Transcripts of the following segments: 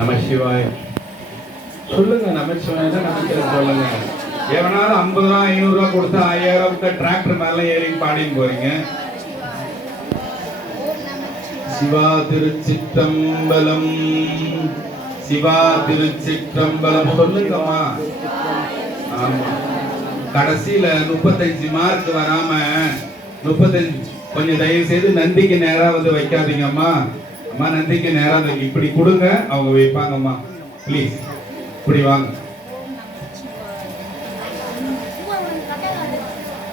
நமசிவாய் சொல்லுங்க. நமசிவாய் தான் நமக்கு சொல்லுங்க. எவனாலும் 50 ரூபா 500 ரூபா கொடுத்து 1000 டிராக்டர் மேல ஏறி பாடின்னு போறீங்க. சிவா திருச்சிற்றம்பலம், சிவா திருச்சிற்றம்பலம் சொல்லுங்கம்மா. ஆமா, கடைசியில 35 மார்க் வராம 35 கொஞ்சம் தயவு செய்து நந்திக்கு நேரா வந்து வைக்காதீங்கம்மா. அம்மா நந்திக்கு நேரா இப்படி கொடுங்க, அவங்க வைப்பாங்கம்மா. ப்ளீஸ் இப்படி வாங்க.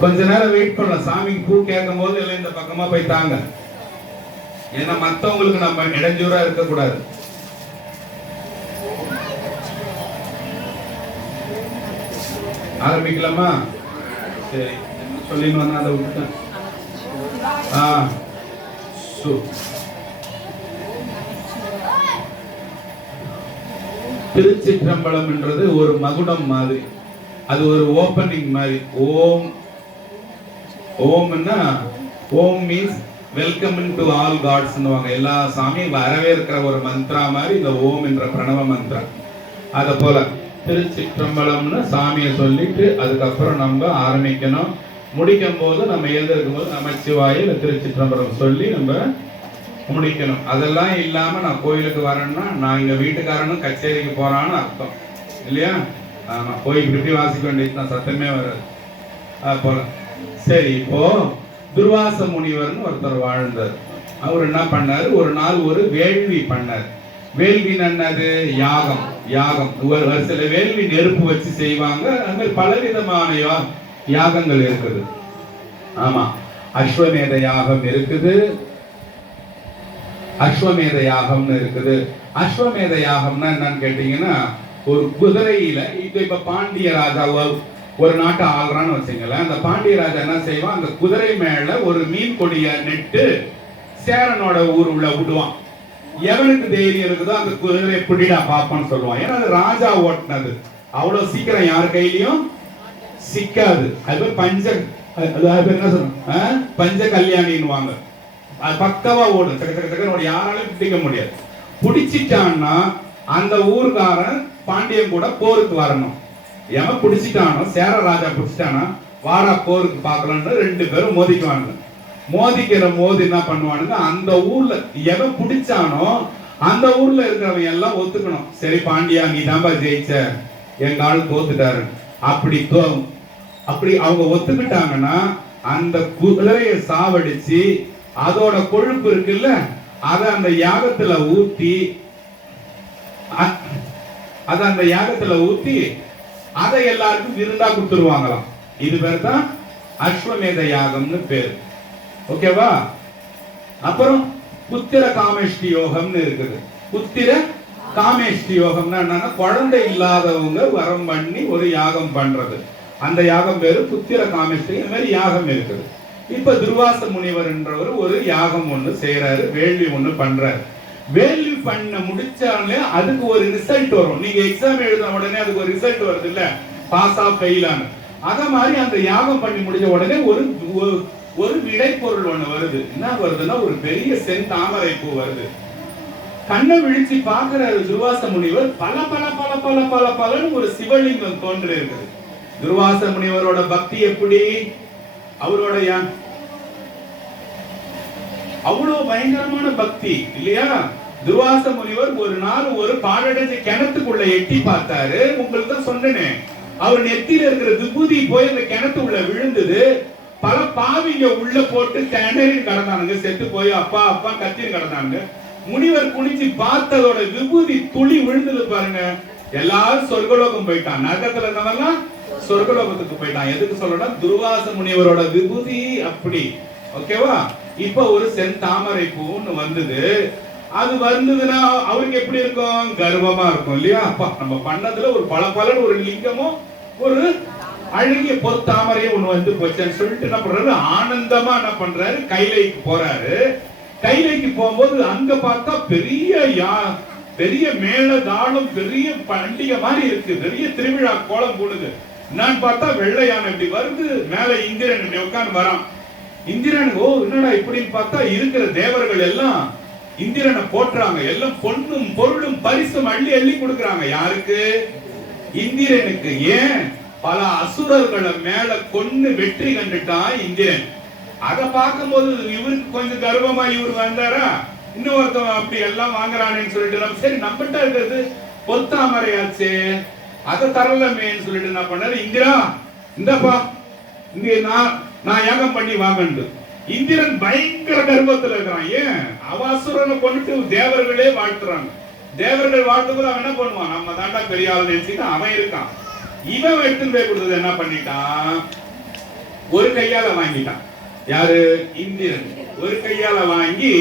கொஞ்ச நேரம் வெயிட் பண்ணலாம். சாமிக்கு பூ கேட்கும் போது எல்லாம் இந்த பக்கமா போய் தாங்க. ஏன்னா மத்தவங்களுக்கு நம்ம இடைஞ்சூரா இருக்க கூடாது. ஆரம்பிக்கலாமா? சரி, சொல்லின்னு வந்தா அதை விட்டுட்டேன். திருச்சிற்றம்பலம் என்றது ஒரு மகுடம் மாதிரி, அது ஒரு ஓபனிங் மாதிரி. ஓம் ஓம்னா Om means welcome to all gods, எல்லா சாமியும் வரவேற்கிற ஒரு மந்திரா மாதிரி இந்த ஓம் என்ற பிரணவ மந்திரம். அத போல திருச்சிற்றம்பலம்னு சாமியை சொல்லிட்டு அதுக்கப்புறம் நம்ம ஆரம்பிக்கணும். முடிக்கும் போது நம்ம எழுதிருக்கும் போது நமச்சிவாய திருச்சிற்றம்பலம் சொல்லி நம்ம முடிக்கணும். அதெல்லாம் இல்லாம நான் கோயிலுக்கு வரேன்னா நான் எங்க வீட்டுக்காரனும் கச்சேரிக்கு போறான்னு அர்த்தம் இல்லையா? ஆமா, போய் இப்படி வாசிக்க வேண்டியதுதான், சத்தமே வராது. அது போல. சரி, இப்போ துர்வாச முனிவர்னு ஒருத்தர் வாழ்ந்தார். அவர் என்ன பண்ணாரு, ஒரு நாள் ஒரு வேள்வி பண்ணார். வேள்வி என்னது? யாகம். யாகம் ஒரு சில வேள்வி நெருப்பு வச்சு செய்வாங்க. அது மாதிரி பலவிதமான யாகங்கள் இருக்குது. ஆமா, அஸ்வமேத யாகம் இருக்குது, அஸ்வமேத யாகம்னு இருக்குது. அஸ்வமேத யாகம்னா என்னன்னு கேட்டீங்கன்னா, ஒரு குதிரையில இப்ப பாண்டிய ராஜா ஒரு நாட்டை ஆள்றான்னு வச்சுங்களேன். அந்த பாண்டிய ராஜா என்ன செய்வான், அந்த குதிரை மேல ஒரு மீன் கொடிய நெட்டு சேரனோட ஊர் உள்ள விடுவான். எவனுக்கு தைரியம் இருக்குதோ அந்த குதிரையை பிடிடா பாப்பான்னு சொல்லுவான். ஏன்னா அது ராஜா ஓட்டினது, அவ்வளவு சீக்கிரம் யார் கையிலையும் சிக்காது. அது பஞ்ச என்ன சொல்றோம், பஞ்ச கல்யாணின்னுவாங்க. பக்கவா ஓடும், யாராலும் பிடிக்க முடியாது. பிடிச்சிட்டான்னா அந்த ஊர்காரன் பாண்டியன் கூட போருக்கு வரணும். எவன் பிடிச்சிட்டானோ, சேர ராஜா பிடிச்சிட்டானா, வாடா போருக்கு பார்க்கலான்னு 2 பேரும் மோதிக்குவாங்க. மோதிக்கிற மோதி என்ன பண்ணுவானுங்க, அந்த ஊர்ல எவன் பிடிச்சானோ அந்த ஊர்ல இருக்கிறவங்க எல்லாம் ஒத்துக்கணும். சரி பாண்டியா, நீ தான்பா ஜெயிச்ச, எங்க ஆள் தோத்துட்டாரு. அப்படி அவங்க ஒத்துக்கிட்டாங்கன்னா அந்த குதிரையை சாவடிச்சு அதோட கொழுப்பு இருக்குல்ல, அத அந்த யாகத்துல ஊத்தி அதை எல்லாருக்கும் விருந்தா கொடுத்துருவாங்களாம். இது பேர் தான் அஸ்வமேத யாகம்னு பேர். ஓகேவா? அப்புறம் புத்திர காமேஷ்டி யோகம்னு இருக்குது. புத்திர காமேஷ்டி யோகம்னா என்னன்னா, குழந்தை இல்லாதவங்க வரம் பண்ணி ஒரு யாகம் பண்றது. அந்த யாகம் பேரு புத்திர காமேஷ்டி. இந்த மாதிரி யாகம் இருக்குது. இப்ப துர்வாச முனிவர் என்றவர் ஒரு யாகம் ஒண்ணு செய்யறாரு, வேள்வி ஒண்ணு பண்றாரு. வேள்வி பண்ண முடிச்சாலே அதுக்கு ஒரு ரிசல்ட் வரும். நீங்க எக்ஸாம் எழுதின உடனே அதுக்கு ஒரு ரிசல்ட் வருது இல்ல, பாஸ் ஆ ஃபெயிலான. அத மாதிரி அந்த யாகம் பண்ணி முடிஞ்ச உடனே ஒரு விடை பொருள் ஒண்ணு வருது. என்ன வருதுன்னா, ஒரு பெரிய செந்தாமரை பூ வருது. கண்ணை விழிச்சு பாக்குறாரு துர்வாச முனிவர். பல பல பல பல பல பலன்னு ஒரு சிவலிங்கம் தோன்றி இருக்குது. துர்வாச முனிவரோட பக்தி எப்படி, அவரோட அவ்வளவு பயங்கரமான பக்தி இல்லையா? துர்வாச முனிவர் ஒரு நாள் ஒரு பாழடைஞ்ச கிணத்துக்குள்ள எட்டி பார்த்தாரு. உங்களுக்கு தான் சொன்னேனே, அவர் நெத்தியில இருக்கிற விபூதி போய் அந்த கிணத்து உள்ள விழுந்தது. பல பாவிங்க உள்ள போட்டு கிணறி கடந்தானுங்க, செத்து போய் அப்பா அப்பா கத்தின்னு கடந்தாங்க. முனிவர் குனிச்சு பார்த்ததோட விபூதி துளி விழுந்தது பாருங்க. எல்லாரும் சொர்க்கலோகம் போயிட்டான். நரகத்துல இருந்தவெல்லாம் சொர்க்கலோகத்துக்கு போயிட்டான். எதுக்கு சொல்லணும்? துர்வாச முனிவரோட விபூதி அப்படி. ஓகேவா? இப்ப ஒரு செந்தாமரை பூன்னு வந்தது. அது வந்ததுன்னா அவருக்கு எப்படி இருக்கும்? கர்வமா இருக்கும் இல்லையா? அப்பா நம்ம பண்ணதுல ஒரு பல ஒரு லிங்கமும் ஒரு அழகிய பொத்தாமரையும் ஒண்ணு வந்து போச்சேன்னு சொல்லிட்டு என்ன பண்றாரு? ஆனந்தமா என்ன பண்றாரு? கைலைக்கு போறாரு. கைலைக்கு போகும்போது அங்க பார்த்தா பெரிய மேல தாளம், பெரிய பண்டிகை மாதிரி இருக்கு. பெரிய திருவிழா கோலம் போடுது. நான் பார்த்தா வெள்ளை யானை இப்படி வருது. மேல இந்திரன் இப்படி உட்கார்ந்து வரான். இந்திரன் ஓ என்னடா இப்படின்னு பார்த்தா இருக்கிற தேவர்கள் எல்லாம் இந்திரனை போட்டுறாங்க. எல்லாம் பொன்னும் பொருளும் பரிசும் அள்ளி அள்ளி கொடுக்கறாங்க. யாருக்கு? இந்திரனுக்கு. ஏன்? பல அசுரர்களை மேல கொன்னு வெற்றி கண்டுட்டான் இந்திரன். அத பார்க்கும்போது இவருக்கு கொஞ்சம் கர்வமா இவரு வந்தாரா, இன்னொருத்தவன் அப்படி எல்லாம் வாங்குறானேன்னு சொல்லிட்டு நம்ம சரி நம்மகிட்ட இருக்கிறது பொத்தாமரையாச்சு அதை தரலமேன்னு சொல்லிட்டு என்ன பண்ணாரு? இந்திரா இந்தப்பா இங்க நான் யாகம் பண்ணி வாங்கண்டு. இந்திரன் பயங்கர கர்வத்துல இருக்கிறான். ஏன்? அவாசுரனை கொண்டுட்டு தேவர்களே வாழ்த்துறாங்க. தேவர்கள் வாழ்த்தும்போது அவன் என்ன பண்ணுவான்? நம்ம தாண்டா பெரிய ஆள் நினைச்சுட்டு அவன் இருக்கான். இவன் எடுத்துன்னு போய் கொடுத்தது என்ன பண்ணிட்டான்? ஒரு கையால வாங்கிட்டான். யாரு? இந்திரன். ஒரு கையால வாங்கி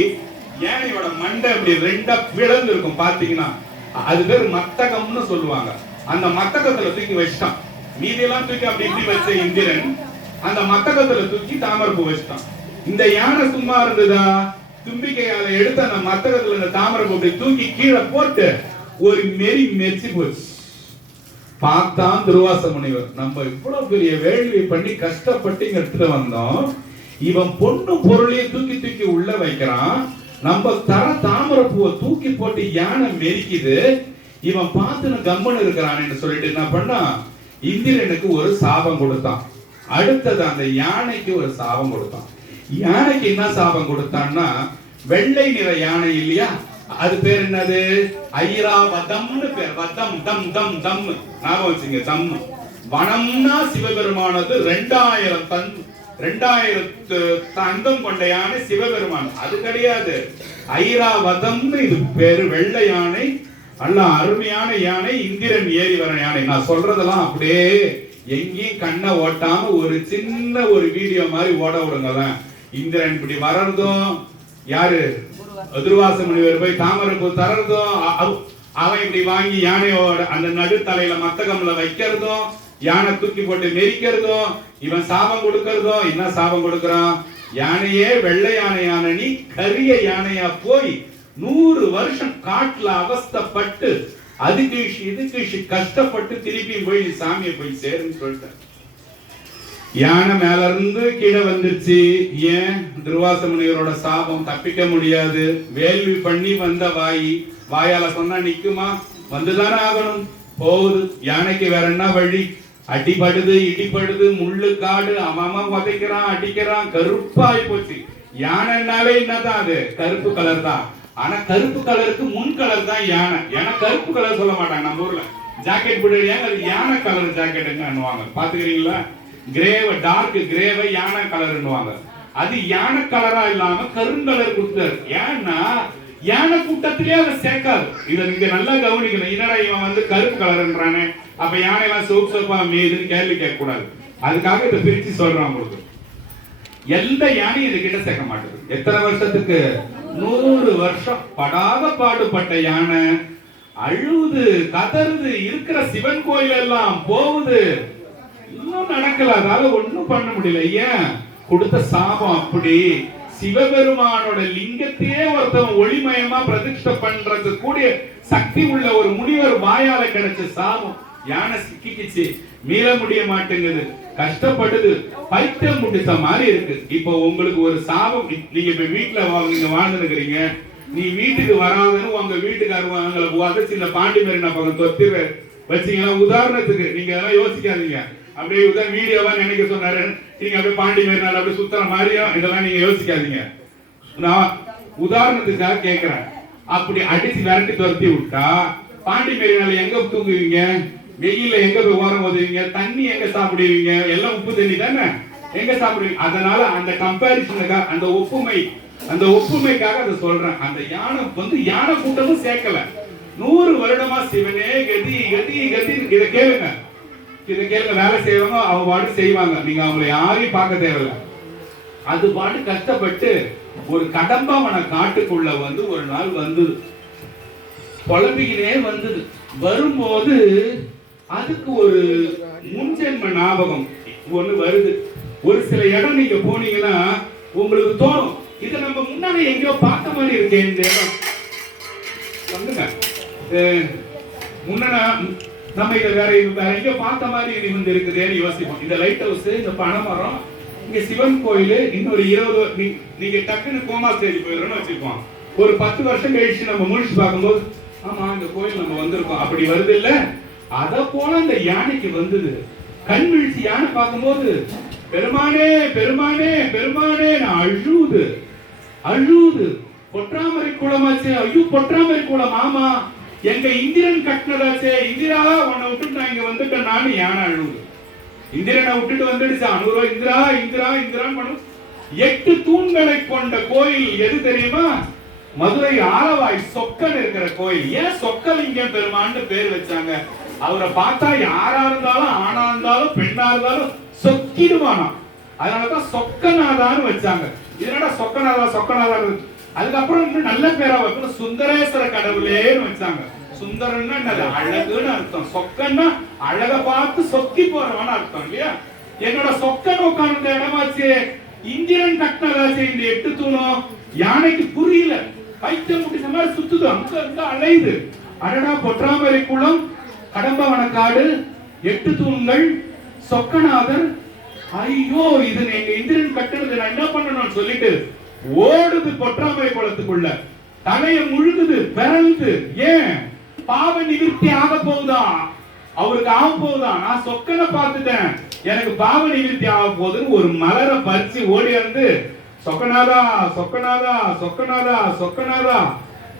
யானையோட மண்டை அப்படி ரெண்டா பிளந்து இருக்கும் பாத்தீங்கன்னா, அது பேர் மத்தகம்னு சொல்லுவாங்க. அந்த மத்தகத்துல தூக்கி வச்சிட்டான். மீதியெல்லாம் தூக்கி அப்படி இப்படி வச்ச இந்திரன் அந்த மத்தகத்துல தூக்கி தாமரைப்பூ வச்சிட்டான். இந்த யானை சும்மா இருந்ததா? தும்பிக்கையால எடுத்து அந்த மத்தகத்துல இந்த தாமரைப்பூ அப்படி தூக்கி கீழே போட்டு ஒரு மெரிச்சு போச்சு. பார்த்தான் துர்வாச முனிவர், நம்ம இவ்வளவு பெரிய வேள்வி பண்ணி கஷ்டப்பட்டு எடுத்துட்டு வந்தோம், இவன் பொண்ணு பொருளையும் தூக்கி உள்ள வைக்கிறான், நம்ம தர தாமரைப்பூவை தூக்கி போட்டு யானை மெரிக்குது, இவன் பார்த்துன்னு கம்மன் இருக்கிறான்னு சொல்லிட்டு என்ன பண்ணா? இந்திரனுக்கு ஒரு சாபம் கொடுத்தான். அடுத்தது அந்த யானைக்கு ஒரு சாபம் கொடுத்தான். யானைக்கு என்ன சாபம் கொடுத்தான்னா, வெள்ளை நிற யானை இல்லையா, அது பேர் என்னது? ஐராவதம்னு பேர். வதம் தம் தம் தம் ஞாபகம் வச்சுங்க. தம் வனம்னா சிவபெருமானது 2000 தந்தம் கொண்ட யானை சிவபெருமான். அது கிடையாது. ஐராவதம்னு இது பேரு. வெள்ளை யானை, நல்ல அருமையான யானை, இந்திரன் ஏறி வர யானை. நான் சொல்றதெல்லாம் அப்படியே எங்கேயும் கண்ணை ஓட்டாம ஒரு சின்ன ஒரு வீடியோ மாதிரி ஓட விடுங்களேன். இந்திரன் இப்படி வர்றதும், யாரு? துர்வாச முனிவர் போய் தாமரைப்பூ தரதும், அவன் இப்படி வாங்கி யானையோட அந்த நடுத்தலையில மத்தகம்ல வைக்கிறதும், யானை தூக்கி போட்டு நெரிக்கிறதும், இவன் சாபம் கொடுக்கறதும். என்ன சாபம் கொடுக்கறான்? யானையே வெள்ளை யானையான நீ கரிய யானையா போய் 100 வருஷம் காட்டுல அவஸ்தப்பட்டு இதுக்கு கஷ்டப்பட்டு திருப்பி போய் சாமியை போய் சேருன்னு சொல்லிட்ட. யானை மேல இருந்து கீழே வந்துருச்சு. ஏன்? துர்வாச முனிவரோட சாபம் தப்பிக்க முடியாது. வேள்வி பண்ணி வந்த வாயால சொன்னா நிக்குமா? வந்துதானே ஆகணும். போகுது. யானைக்கு வேற என்ன வழி? அடிபடுது, இடிபடுது, முள்ளு காடு, அம்மா உதைக்கிறான், அடிக்கிறான், கருப்பாய் போச்சு. யானைனாலே என்னதான்? அது கருப்பு கலர் தான். ஆனா கருப்பு கலருக்கு முன் கலர் தான் யானை. ஏன்னா கருப்பு கலர் சொல்ல மாட்டாங்க நம்ம ஊர்ல. ஜாக்கெட் போடுறாங்க, அது யானை கலர் ஜாக்கெட்டுன்னு பாத்துக்கிறீங்களா? கிரேவ டார்க் கிரேவ யானை கலர்னுவாங்க. அது யானை கலரா இல்லாம கருங்கலர் கொடுத்தாரு. ஏன்னா யானை கூட்டத்திலே அதை சேர்க்காது. இதை நீங்க நல்லா கவனிக்கணும். என்னடா இவன் வந்து கருப்பு கலர்ன்றானே, அப்ப யானை எல்லாம் சோப்பா மீதுன்னு கேள்வி கேட்க கூடாது. அதுக்காக இதை பிரிச்சு சொல்றான் உங்களுக்கு. எந்த யானையும் இது கிட்ட சேர்க்க மாட்டேது. எத்தனை வருஷத்துக்கு? 100 வருஷம் படாத பாடுபட்ட யானை அழுது கதறுது. இருக்கிற சிவன் கோயில் எல்லாம் போகுது, இன்னும் நடக்கல. அதால ஒண்ணும் பண்ண முடியல. ஏன்? கொடுத்த சாபம் அப்படி. சிவபெருமானோட லிங்கத்தையே ஒருத்தவன் ஒளிமயமா பிரதிஷ்டை பண்றது கூடிய சக்தி உள்ள ஒரு முனிவர் வாயால கிடைச்ச சாபம். யானை சிக்கிச்சு, மீள முடிய மாட்டேங்குது, கஷ்டப்படுது, பைத்தியம் முடிச்ச மாதிரி இருக்கு. இப்போ உங்களுக்கு ஒரு சாபம். நீங்க இப்ப வீட்டுல நீங்க வாழ்ந்துருக்கிறீங்க, நீ வீட்டுக்கு வராதுன்னு உங்க வீட்டுக்காரங்களை உதச்சி இந்த பாண்டி மாதிரி நான் பக்கம் தொத்தி வச்சீங்கன்னா, உதாரணத்துக்கு நீங்க அதெல்லாம் யோசிக்காதீங்க. அப்படியே வீடியோவா நினைக்க சொன்னாரு, நீங்க அப்படியே பாண்டி மேரினால அப்படியே சுத்தற மாதிரியா, இதெல்லாம் நீங்க யோசிக்காதீங்க. நான் உதாரணத்துக்காக கேட்கிறேன். அப்படி அடிச்சு விரட்டி துரத்தி விட்டா பாண்டி மேரினால எங்க தூங்குவீங்க? வெயில எங்க போய் ஓரம் ஓதுவீங்க? தண்ணி எங்க சாப்பிடுவீங்க? எல்லாம் உப்பு தண்ணி தானே, எங்க சாப்பிடுவீங்க? அதனால அந்த கம்பேரிசனுக்காக, அந்த ஒப்புமைக்காக அதை சொல்றேன். அந்த யானை யானை கூட்டமும் சேர்க்கல. 100 வருடமா சிவனே கதி கதி கதி. இதை கேளுங்க, இதை கேளுங்க. வேலை செய்வாங்க, அவங்க பாட்டு செய்வாங்க, நீங்க அவங்களை யாரையும் பார்க்க தேவையில்ல. அது பாட்டு கஷ்டப்பட்டு ஒரு கடம்பவன காட்டுக்குள்ள வந்து ஒரு நாள் வந்து புலம்பிக்கினே வந்தது. வரும்போது அதுக்கு ஒரு முன்ஜென்ம ஞாபகம் ஒண்ணு வருது. ஒரு சில இடம் நீங்க போனீங்கன்னா உங்களுக்கு தோணும், இதை நம்ம முன்னாடி எங்கேயோ பார்த்த மாதிரி இருக்கே இந்த இடம். வந்துங்க முன்ன நம்ம இதை வேற எங்கேயோ பார்த்த மாதிரி இது வந்து இருக்குதுன்னு யோசிப்போம். இந்த லைட் ஹவுஸ், இந்த பனைமரம், இங்க சிவன் கோயில், இன்னொரு 20 நீங்க டக்குன்னு கோமா ஸ்டேஜ் போயிடுறோம்னு வச்சுப்போம். ஒரு 10 வருஷம் கழிச்சு நம்ம முடிச்சு பார்க்கும்போது ஆமா இந்த கோயில் நம்ம வந்திருக்கோம் அப்படி வருது இல்ல. அத போல இந்த யானைக்கு வந்தது. கண் விழிச்சு யானை பார்க்கும்போது பெருமானே பெருமானே பெருமானே அழுது அழுது. பொற்றாமரை குளமாச்சே, ஐயோ பொற்றாமரை குளம், ஆமா எங்க இந்திரன் கட்டினதாச்சே, இந்திரா உன்னை விட்டுட்டு நான் இங்க வந்துட்டேன் நானு. யானை அழுது. இந்திரனை விட்டுட்டு வந்துடுச்சு. அனுரோ இந்திரா இந்திரா இந்திரான்னு பண்ணும். 8 தூண்களை கொண்ட கோயில் எது தெரியுமா? மதுரை ஆலவாய் சொக்கன் இருக்கிற கோயில். ஏன் சொக்கலிங்கம் பெருமான்னு பேர் வச்சாங்க? அவரை பார்த்தா யாரா இருந்தாலும், ஆணா இருந்தாலும், பெண்ணா இருந்தாலும் சொக்கிடுவானா. அதனாலதான் சொக்கநாதான்னு வச்சாங்க. இதனால சொக்கநாதா சொக்கநாதா. அதுக்கப்புறம் இன்னும் நல்ல பேரா வைக்கணும், சுந்தரேஸ்வர கடவுளேன்னு வச்சாங்க. சுந்தரன்னா அழகுன்னு அர்த்தம், சொக்கன்னா அழக பார்த்து சொக்கி போறவன்னு அர்த்தம் இல்லையா? என்னோட சொக்கன் உட்கார்ந்த இடமாச்சு, இந்திரன் கட்டினதாச்சு இந்த 8 தூணும். யானைக்கு புரியல, பைத்தியம் முட்டி மாதிரி சுத்துது, அங்க இருந்து அலையுது. அடடா பொற்றாமரை குளம், கடம்பவனக்காடு, 8 தூண்கள், சொக்கநாதர், ஐயோ இது எங்க இந்திரன் கட்டினது, நான் என்ன பண்ணணும்னு சொல்லிட்டு ஓடுது பொற்றாமரை குளத்துக்குள்ள. தலைய முழுகுது, பிறந்து. ஏன்? பாவ நிவர்த்தி ஆக போகுதா, அவருக்கு ஆக போகுதா. நான் சொக்கனை பார்த்துட்டேன், எனக்கு பாவ நிவர்த்தி ஆக போகுதுன்னு ஒரு மலரை பறிச்சு ஓடி வந்து சொக்கநாதா சொக்கநாதா சொக்கநாதா சொக்கநாதா,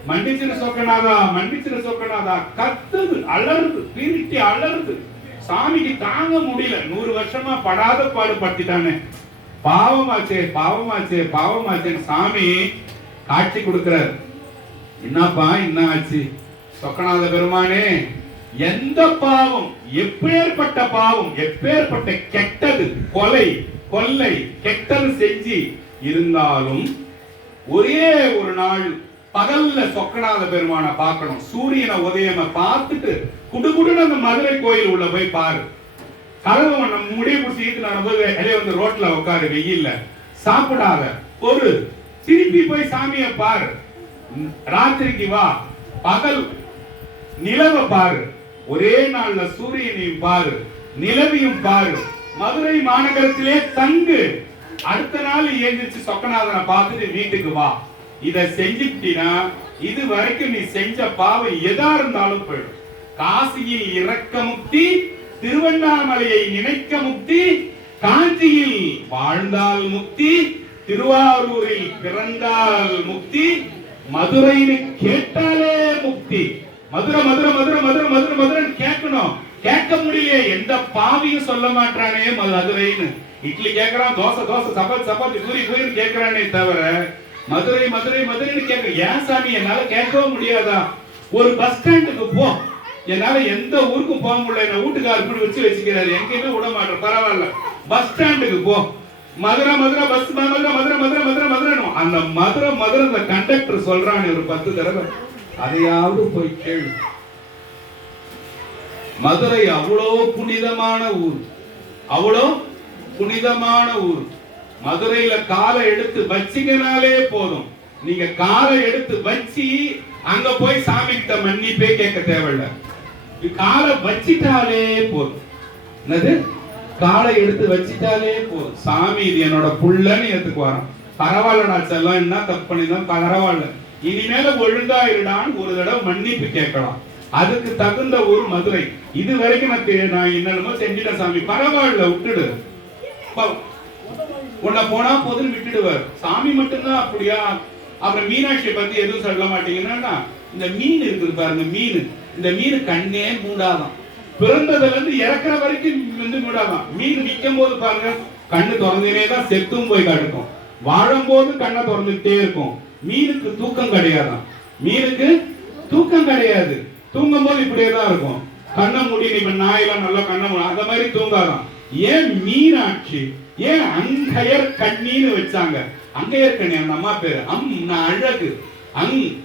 மன்னிச்சிரு சொக்கநாதா மன்னிச்சிரு சொக்கநாதா கத்துது, அலறுது, பீரிட்டி அலறுது. சாமிக்கு தாங்க முடியல, 100 வருஷமா படாத பாடுபடுத்திட்டானே, பாவமாச்சே பாவமாச்சே பாவமாச்சேன்னு சாமி காட்சி கொடுக்கிறார். என்னப்பா என்ன ஆச்சு? சொக்கநாத பெருமானே, எந்த பாவம், எப்பேற்பட்ட பாவம், எப்பேற்பட்ட கெட்டது, கொலை கொள்ளை கெட்டது செஞ்சு இருந்தாலும் ஒரே ஒரு நாள் பகல்ல சொக்கநாத பெருமானை பார்க்கணும். சூரியனை உதயமா பார்த்துட்டு குடுகுடுன்னு அந்த மதுரை கோயில் உள்ள போய் பாரு. கதவை நம்ம முடிய பிடிச்சிட்டு நான் போய் வந்து ரோட்ல உட்காரு, வெயில்ல சாப்பிடாத, ஒரு திருப்பி போய் சாமியை பாரு. ராத்திரிக்கு வா, பகல் நிலவை பாரு, ஒரே நாள்ல சூரியனையும் பாரு, நிலவையும் பாரு, மதுரை மாநகரத்திலே தங்கு. அடுத்த நாள் எழுந்திருச்சு சொக்கநாதனை பார்த்துட்டு வீட்டுக்கு வா. இத செஞ்சுட்டீனா இது வரைக்கும் நீ செஞ்ச பாவம் எதா இருந்தாலும் போயிடும். காசியில் இறக்க முக்தி, திருவண்ணாமலையை நினைக்க முக்தி, காஞ்சியில் வாழ்ந்தால் முக்தி, திருவாரூரில் பிறந்தால் முக்தி, மதுரைன்னு கேட்டாலே முக்தி. மதுரை மதுரை மதுரை மதுரை மதுரை மதுரை கேட்கணும், கேட்க முடியல. எந்த பாவியும் சொல்ல மாட்டானே மதுரைன்னு. இட்லி கேட்கறான், தோசை தோசை, சப்பாத்தி சப்பாத்தி, பூரி பூரி கேட்கறானே தவிர மதுரை மதுரை மதுரைன்னு கேட்க. ஏன் சாமி என்னால கேட்கவும் முடியாதா? ஒரு பஸ் ஸ்டாண்டுக்கு போ, என்னால எந்த ஊருக்கும் போக முடியல, என்ன வீட்டுக்காரர் இப்படி வச்சுக்கிறாரு, எங்கேயுமே விட மாட்டேன், பரவாயில்ல பஸ் ஸ்டாண்டுக்கு போ. மதுரை மதுரை பஸ் மதுரை மதுரை மதுரை மதுரை மதுரை. அந்த மதுரை மதுரை அந்த கண்டக்டர் சொல்றான் ஒரு 10 தடவை, அதையாவது போய் கேளு. மதுரை அவ்வளோ புனிதமான ஊர், அவ்வளோ புனிதமான ஊர். மதுரையில காலை எடுத்து வச்சிங்கனாலே போதும். நீங்க காலை எடுத்து வச்சு அங்க போய் சாமி கிட்ட மன்னிப்பே கேட்க தேவையில்ல. காலை வச்சிட்டாலே போதும். என்னது? காலை எடுத்து வச்சிட்டாலே போதும். சாமி இது என்னோட புள்ளன்னு ஏத்துக்குவாராம். பரவாயில்லடா செல்லம், என்ன தப்பு பண்ணிதான் பரவாயில்ல, இனிமேல ஒழுங்கா இருடான்னு ஒரு தடவை மன்னிப்பு கேட்கலாம். அதுக்கு தகுந்த ஒரு மதுரை. இது வரைக்கும் நான் என்னென்னமோ செஞ்சுட்டேன் சாமி, பரவாயில்ல விட்டுடு, உன்னை போனா போதுன்னு விட்டுடுவார். சாமி மட்டும்தான் அப்படியா? அப்புறம் மீனாட்சியை பத்தி எதுவும் சொல்ல மாட்டீங்கன்னா, இந்த மீன் இருக்குது பாருங்க, மீன், இந்த மீன் கண்ணே மூடாதான், பிறந்ததுல இருந்து இறக்குற வரைக்கும் வந்து மூடாதான். மீன் நிற்கும் போது பாருங்க கண்ணு திறந்துனே தான், செத்தும் போய் கடுக்கும். வாழும் போது கண்ணை திறந்துட்டே இருக்கும். மீனுக்கு தூக்கம் கிடையாதான், மீனுக்கு தூக்கம் கிடையாது. தூங்கும் போது இப்படியே தான் இருக்கும். கண்ணை மூடி இப்ப நாயெல்லாம் நல்லா கண்ணை மூடி அந்த மாதிரி தூங்காதான். ஏன் மீனாட்சி ஏன் அங்கயர் கண்ணின்னு வச்சாங்க? அங்கயர் கண்ணி அந்த அம்மா பேரு. அழகு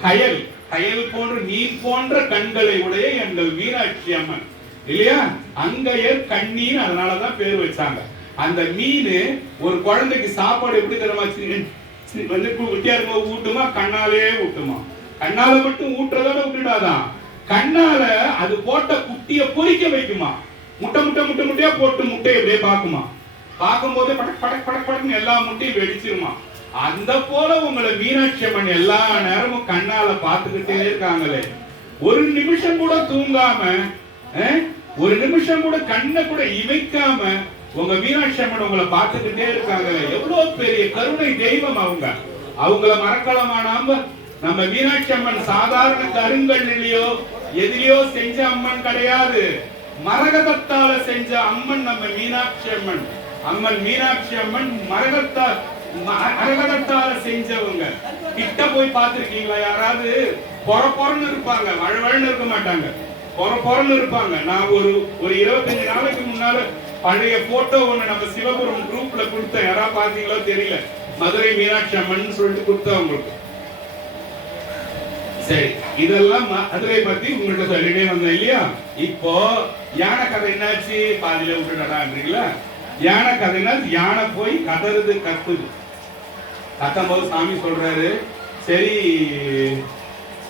கயல் கயல் போன்ற நீர் போன்ற கண்களை உடைய எங்கள் மீனாட்சி அம்மன் இல்லையா? அங்கயர் கண்ணின்னு அதனாலதான் பேர் வச்சாங்க. அந்த மீன் ஒரு குழந்தைக்கு சாப்பாடு எப்படி தெரியுமா வந்து குட்டியா இருக்கும் ஊட்டுமா? கண்ணாலே ஊட்டுமா? கண்ணால மட்டும் ஊட்டுறதோட விட்டுடாதான், கண்ணால அது போட்ட குட்டிய பொறிக்க வைக்குமா? முட்டை முட்டை முட்டை முட்டையா போட்டு முட்டையை அப்படியே பாக்குமா? பார்க்கும் போது படக் படக் படக் படக்குன்னு எல்லா முட்டையும் வெடிச்சிருமா? அந்த போல உங்களை மீனாட்சி அம்மன் எல்லா நேரமும் கண்ணால பாத்துக்கிட்டே இருக்காங்களே. ஒரு நிமிஷம் கூட தூங்காம, ஒரு நிமிஷம் கூட கண்ணை கூட இமைக்காம உங்க மீனாட்சி அம்மன் உங்களை பார்த்துக்கிட்டே இருக்காங்களே. எவ்வளவு பெரிய கருணை தெய்வம் அவங்க. அவங்கள மறக்கலாமா நாம? நம்ம மீனாட்சி அம்மன் சாதாரண கருங்கல்லையோ எதிலையோ செஞ்ச அம்மன் கிடையாது. மரகதத்தால செஞ்ச அம்மன் நம்ம மீனாட்சி அம்மன். மீனாட்சி அம்மன் மரகதத்தால செஞ்சவங்க. கிட்ட போய் பார்த்திருக்கீங்களா யாராவது? பொறன்னு இருப்பாங்க, வழவழன்னு இருக்க மாட்டாங்க, பொறன்னு இருப்பாங்க. நான் ஒரு 25 நாளைக்கு முன்னால பழைய போட்டோ ஒண்ணு நம்ம சிவபுரம் குரூப்ல கொடுத்தேன். யாராவது பாத்தீங்களோ தெரியல. மதுரை மீனாட்சி அம்மன் சொல்லிட்டு கொடுத்தேன் உங்களுக்கு. சரி, இதெல்லாம் மதுரை பத்தி உங்கள்கிட்ட சொல்லிட்டே வந்தேன் இல்லையா? இப்போ யானை கதை என்னாச்சு? பாதியில விட்டுட்டாங்களா? யானை கதைனா யானை போய் கதறுது, கத்துது. கத்தும்போது சாமி சொல்றாரு, சரி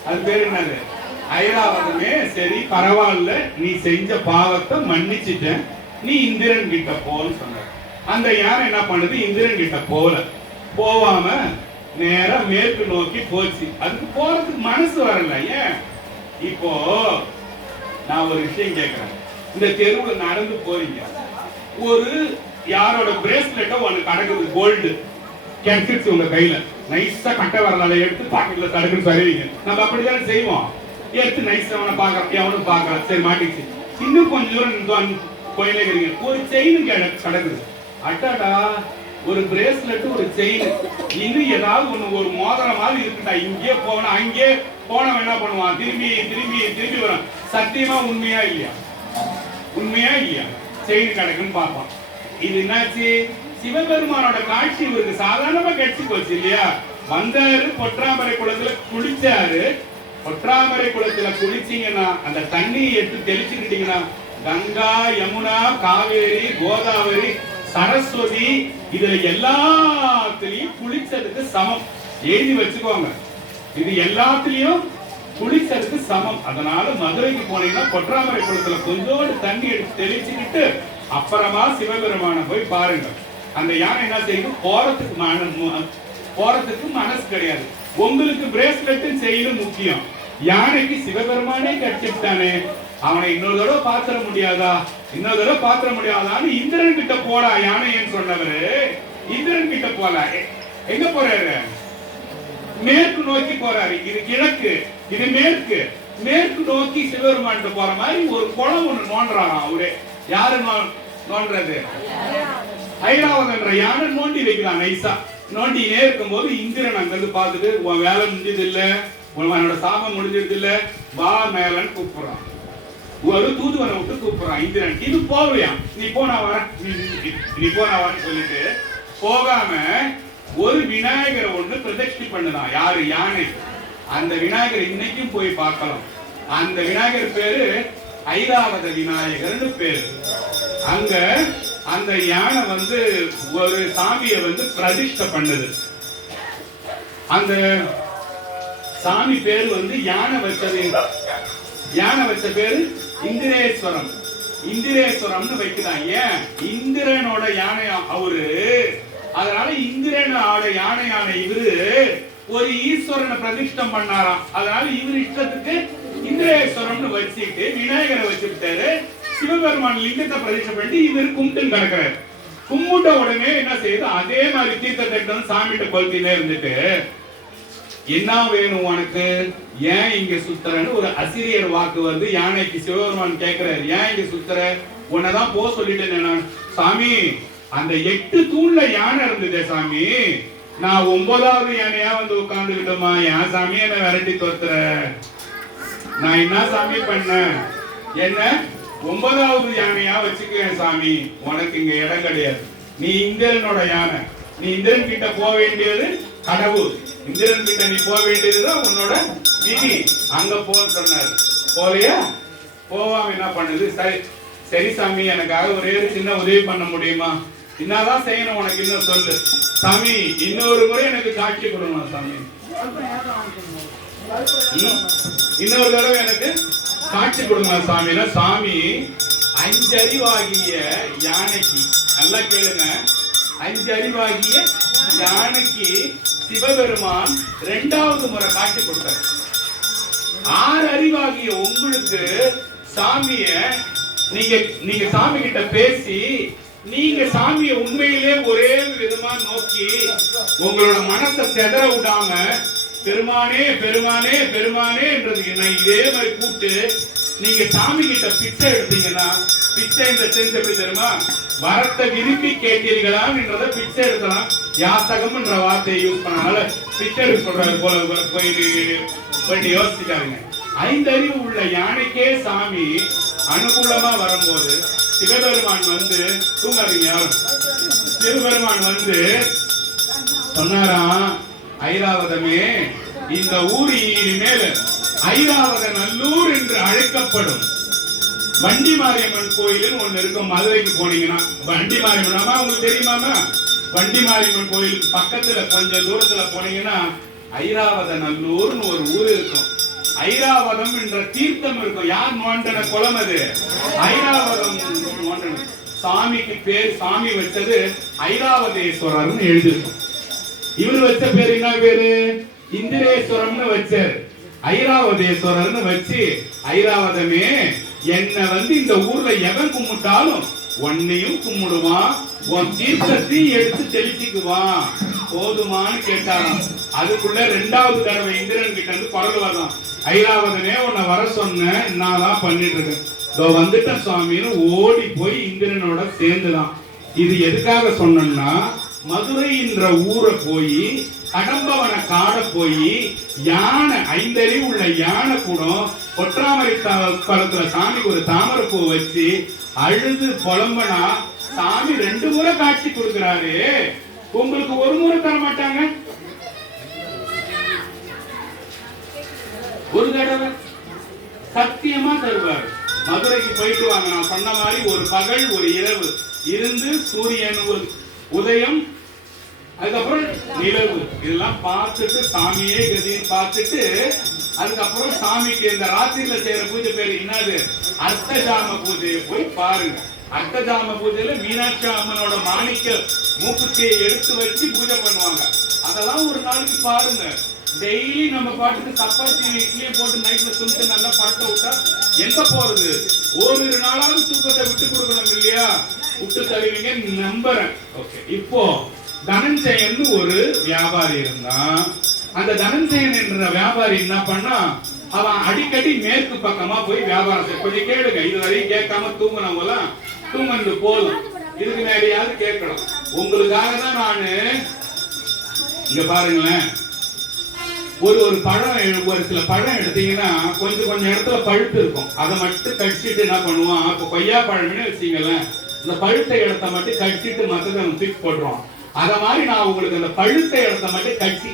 அது பேர் என்னது? ஐராவதமே, சரி பரவாயில்ல, நீ செஞ்ச பாவத்தை மன்னிச்சுட்டேன், நீ இந்திரன் கிட்ட போன்னு சொன்னார். அந்த யானை என்ன பண்ணுது? இந்திரன் கிட்ட போவாம நேரா மேற்கு நோக்கி போச்சு. அதுக்கு போறதுக்கு மனசு வரல. ஏன்? இப்போ நான் ஒரு விஷயம் கேட்கிறேன். இந்த தெருவுல நடந்து போறீங்க, ஒரு யாரோட பிரேஸ்லெட்டோ ஒண்ணு கடக்குது, கோல்டு கிடைச்சிருச்சு உங்க கையில. நைஸா கட்டை வரலால எடுத்து பாக்கெட்ல தடுக்குன்னு சொல்லுவீங்க. நம்ம அப்படிதான் செய்வோம். எடுத்து நைஸா அவனை பாக்க, எவனும் பாக்கலாம், சரி மாட்டிச்சு. இன்னும் கொஞ்சம் தூரம் போயிலேங்கிறீங்க, ஒரு செயின் கடக்குது. அட்டாடா, ஒரு பிரேஸ்லெட், ஒரு செயின், இன்னும் ஏதாவது ஒண்ணு, ஒரு மோதிரம் மாதிரி இருக்குடா, இங்கே போகணும், அங்கே போனவன் என்ன பண்ணுவான்? திரும்பி திரும்பி திரும்பி வரான். சத்தியமா உண்மையா இல்லையா? உண்மையா இல்லையா? செயின் கிடைக்குன்னு பார்ப்பான். இது என்னாச்சு? சிவபெருமானோட காட்சி இவருக்கு சாதாரணமா கிடைச்சு போச்சு இல்லையா? வந்தாரு, பொற்றாமரை குளத்துல குளிச்சாரு. பொற்றாமரை குளத்துல குளிச்சீங்கன்னா, அந்த தண்ணியை எடுத்து தெளிச்சுக்கிட்டீங்கன்னா, கங்கா, யமுனா, காவேரி, கோதாவரி, சரஸ்வதி, இதுல எல்லாத்திலையும் குளிச்சதுக்கு சமம். எழுதி வச்சுக்கோங்க, இது எல்லாத்திலையும் குளிச்சதுக்கு சமம். அதனால மதுரைக்கு போனீங்கன்னா பொற்றாமரை குளத்துல கொஞ்சோடு தண்ணி எடுத்து தெளிச்சுக்கிட்டு அப்புறமா சிவபெருமான போய் பாருங்க. அந்த யானை என்ன செய்யும்? போறதுக்கு மனசு கிடையாது. உங்களுக்கு பிரேஸ்லெட் செய்யணும் முக்கியம். யானைக்கு சிவபெருமானே கிடைச்சிட்டானே, அவனை இன்னொரு தடவை பாத்திர முடியாதா? இன்னொரு தடவை பாத்திர முடியாதான்னு இந்திரன் கிட்ட போடா யானைன்னு சொன்னவரு. இந்திரன் கிட்ட போல எங்க போறாரு? மேற்கு நோக்கி போறாரு. இது கிழக்கு, இது மேற்கு. மேற்கு நோக்கி சிவபெருமான் போற மாதிரி ஒரு குளம் ஒண்ணு நோண்டுறாராம் அவரே. யாரு நோண்டுறது? ஐராவதன்ற யானை நோண்டி வைக்கிறான் நைசா. நோண்டினே இருக்கும் போது இந்திரன் அங்கிருந்து பார்த்துட்டு, உன் வேலை முடிஞ்சது இல்ல, உன்னோட சாபம் முடிஞ்சது இல்ல, வா மேலன்னு கூப்பிடுறான். ஒரு தூதுவனை விட்டு கூப்பிடுறான் இந்திரன். இது போவியா? நீ போனா வர, நீ போனா வரன்னு சொல்லிட்டு போகாம ஒரு விநாயகரை ஒண்ணு பிரதிஷ்டை பண்ணுதான். யாரு? யானை. அந்த விநாயகர் இன்னைக்கும் போய் பார்க்கலாம். அந்த விநாயகர் பேரு ஐராவத விநாயகர்னு பேரு. அங்க அந்த யானை வந்து ஒரு சாமியை வந்து பிரதிஷ்டை பண்ணுது. அந்த சாமி பேரு வந்து யானை வச்சது, யானை வச்ச பேரு இந்திரேஸ்வரம். இந்திரேஸ்வரம்னு வைக்கிறான். ஏன்? இந்திரனோட யானை அவரு. அதனால இந்திரனோட யானையான இவரு ஒரு ஈஸ்வரனை பிரதிஷ்டம் பண்ணாராம். அதனால இவர் இஷ்டத்துக்கு இந்திரேஸ்வரம்னு வச்சுட்டு விநாயகரை வச்சுட்டாரு. சிவபெருமான் லிங்கத்தை பிரதிஷ்டம் பண்ணி இவர் கும்பிட்டு கிடக்கிறாரு. கும்பிட்ட உடனே என்ன செய்யுது? அதே மாதிரி தீர்த்தத்தை சாமிகிட்ட கொளுத்தினே இருந்துட்டு, என்ன வேணும் உனக்கு? ஏன் இங்க சுத்துறன்னு ஒரு அசிரியர் வாக்கு வந்து யானைக்கு சிவபெருமான் கேட்கிறாரு. ஏன் இங்க சுத்துற? உன்னதான் போ சொல்லிட்டேன் நான். சாமி, அந்த 8 தூண்ல யானை இருந்ததே சாமி, நான் 9வது யானையா வந்து உட்கார்ந்துகிட்டோமா? என் சாமி என்ன விரட்டி தோத்துற? நான் என்ன சாமி பண்ணேன்? என்ன 9வது யானையா வச்சுக்குவேன் சாமி. உனக்கு இங்க இடம் கிடையாது. நீ இந்திரனோட யானை. நீ இந்திரன் கிட்ட போக வேண்டியது கடவுள். இந்திரன் கிட்ட நீ போக வேண்டியதுதான் உன்னோட விதி. அங்க போன்னு சொன்னாரு. போலையா? போவாம என்ன பண்ணுது? சரி சரி சாமி, எனக்காக ஒரே ஒரு சின்ன உதவி பண்ண முடியுமா? என்னதான் செய்யணும் உனக்கு? இன்னும் சொல்லு சாமி. இன்னொரு முறை எனக்கு காட்சி கொடுக்கணும் சாமி. இன்னொரு தடவை எனக்கு காட்சி கொடுங்க சாமி. சாமி 5 அறிவாகிய யானைக்கு, நல்லா கேளுங்க, 5 அறிவாகிய யானைக்கு சிவபெருமான் 2வது முறை காட்சி கொடுத்தார். 6 அறிவாகிய உங்களுக்கு சாமிய நீங்க சாமி கிட்ட பேசி, நீங்க சாமியை உண்மையிலே ஒரே விதமா நோக்கி உங்களோட மனசை செதற விடாம பெருமானே பெருமானே பெருமானே என்றது இதே மாதிரி கூப்பிட்டு நீங்க சாமி கிட்ட பிச்சை எடுத்தீங்கன்னா, பிச்சை என்ற சென்ஸ் எப்படி தெரியுமா? வரத்தை விரும்பி கேட்டீர்களா என்றத பிச்சை எடுக்கலாம். யாசகம் என்ற வார்த்தையை யூஸ் பண்ணனால பிச்சை எடுக்க சொல்றாரு போல போயிட்டு யோசிக்காருங்க. 5 அறிவு உள்ள யானைக்கே சாமி அனுகூலமா வரும்போது சிவபெருமான் வந்து தூங்காதீங்க. சிவபெருமான் வந்து சொன்னாராம், ஐராவதமே, இந்த ஊர் இனிமேல் ஐராவத நல்லூர் என்று அழைக்கப்படும். வண்டி மாரியம்மன் கோயில் ஒண்ணு இருக்கும். மதுரைக்கு போனீங்கன்னா வண்டி மாரியம்மன் உங்களுக்கு தெரியுமாமா? வண்டி மாரியம்மன் கோயிலுக்கு பக்கத்துல கொஞ்சம் தூரத்துல போனீங்கன்னா ஐராவத நல்லூர்னு ஒரு ஊர் இருக்கும். ஐராவதம் என்ற தீர்த்தம் இருக்கும். யார் நோண்டன குளம் அது? ஐராவதம் நோண்டன. சாமிக்கு பேர், சாமி வச்சது ஐராவதேஸ்வரர்னு எழுதிருக்கும். இவர் வச்ச பேர் என்ன பேரு? இந்திரேஸ்வரம்னு வச்சார். ஐராவதேஸ்வரர்னு வச்சு, ஐராவதமே, என்ன வந்து இந்த ஊர்ல எவன் கும்பிட்டாலும் உன்னையும் கும்பிடுவான், உன் தீர்த்தத்தையும் எடுத்து தெளிச்சுக்குவான், போதுமான்னு கேட்டாராம். அதுக்குள்ள 2வது தடவை இந்திரன் கிட்ட இருந்து குரல் வரலாம், ஐராவதனே, உன்னை வர சொன்ன, நான் பண்ணிட்டு இருக்கேன், இதோ வந்துட்ட சுவாமின்னு ஓடி போய் இந்திரனோட சேர்ந்துதான். இது எதுக்காக சொன்னா, மதுரை என்ற ஊரை போய் கடம்பவன காட போய் யானை 5 அறிவு உள்ள யானை கூட பொற்றாமரை பழத்துல சாமிக்கு ஒரு தாமரை பூ வச்சு அழுது புலம்பனா சாமி 2 முறை காட்சி கொடுக்கிறாரு. உங்களுக்கு 1 முறை தர மாட்டாங்க? ஒரு தடவை சத்தியமா தருவார். மதுரைக்கு போயிட்டு வாங்க, நான் சொன்ன மாதிரி ஒரு பகல் ஒரு இரவு இருந்து சூரியன் உதயம், அதுக்கப்புறம் நிலவு, இதெல்லாம் பார்த்துட்டு சாமியே கதின்னு பார்த்துட்டு, அதுக்கப்புறம் சாமிக்கு இந்த ராத்திரியில செய்யற பூஜை பேரு என்னது? அர்த்தஜாம பூஜையை போய் பாருங்க. அர்த்தஜாம பூஜையில மீனாட்சி அம்மனோட மாணிக்க மூக்குத்தியை எடுத்து வச்சு பூஜை பண்ணுவாங்க. அதெல்லாம் ஒரு நாளைக்கு பாருங்க. டெய்லி நம்ம பாட்டுக்கு சப்பாத்தி இட்லியை போட்டு நைட்ல துணிட்டு நல்லா பழக்க விட்டா எங்க போறது? ஓரிரு நாளாவது தூக்கத்தை விட்டு கொடுக்கணும் இல்லையா? விட்டு தருவீங்க நம்புறேன். ஓகே, இப்போ தனஞ்சயன் ஒரு வியாபாரி இருந்தான். அந்த தனஞ்சயன் என்ற வியாபாரி என்ன பண்ணா, அவன் அடிக்கடி மேற்கு பக்கமா போய் வியாபாரம் செய்ய. கொஞ்சம் கேளுங்க, இதுவரையும் கேட்காம தூங்குனவங்க தூங்குறது போதும், இதுக்கு மேலேயாவது கேட்கணும். உங்களுக்காக தான் நானு இங்க பாருங்களேன், ஒரு பழம், ஒரு சில பழம் எடுத்தீங்கன்னா கொஞ்சம் இடத்துல பழுத்து இருக்கும். அதை மட்டும் கடிச்சிட்டு என்ன பண்ணுவான், இப்ப கொய்யா பழம்னு வச்சீங்களேன், இந்த பழுத்த இடத்த மட்டும் கடிச்சிட்டு மற்றதை தூக்கி போட்டுருவான். அத மாதிரி நான் உங்களுக்கு அந்த பழுத்த இடத்த மட்டும் கடிச்சு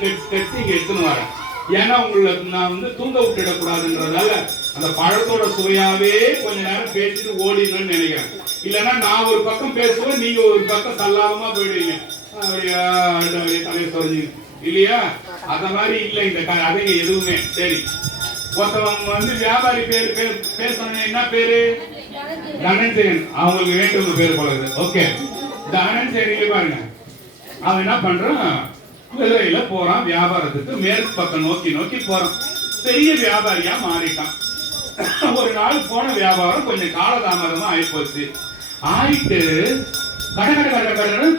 இங்க எடுத்துன்னு வரேன். ஏன்னா உங்களுக்கு நான் வந்து தூங்க விட்டுடக்கூடாதுன்றதால அந்த பழத்தோட சுவையாவே கொஞ்ச நேரம் பேசிட்டு ஓடிடணும்னு நினைக்கிறேன். இல்லைன்னா நான் ஒரு பக்கம் பேசுவேன், நீங்க ஒரு பக்கம் தள்ளாம போயிடுவீங்க, அப்படியா தலையை சொரிஞ்சு இல்லையா? அத மாதிரி இல்ல இந்த கதைங்க எதுவுமே. சரி, ஒருத்தவங்க வந்து வியாபாரி பேசணும். என்ன பேரு? தனஞ்சயன். அவங்களுக்கு வேண்டிய பேர் போலது. ஓகே, தனஞ்சயன் பாருங்க, அவன் என்ன பண்றான், குதிரையில போறான் வியாபாரத்துக்கு. மேற்கு பக்கம் நோக்கி போறான். பெரிய வியாபாரியா மாறிட்டான். ஒரு நாள் போன வியாபாரம் கொஞ்சம் காலதாமதமா ஆயிப்போச்சு. ஆயிட்டு கடை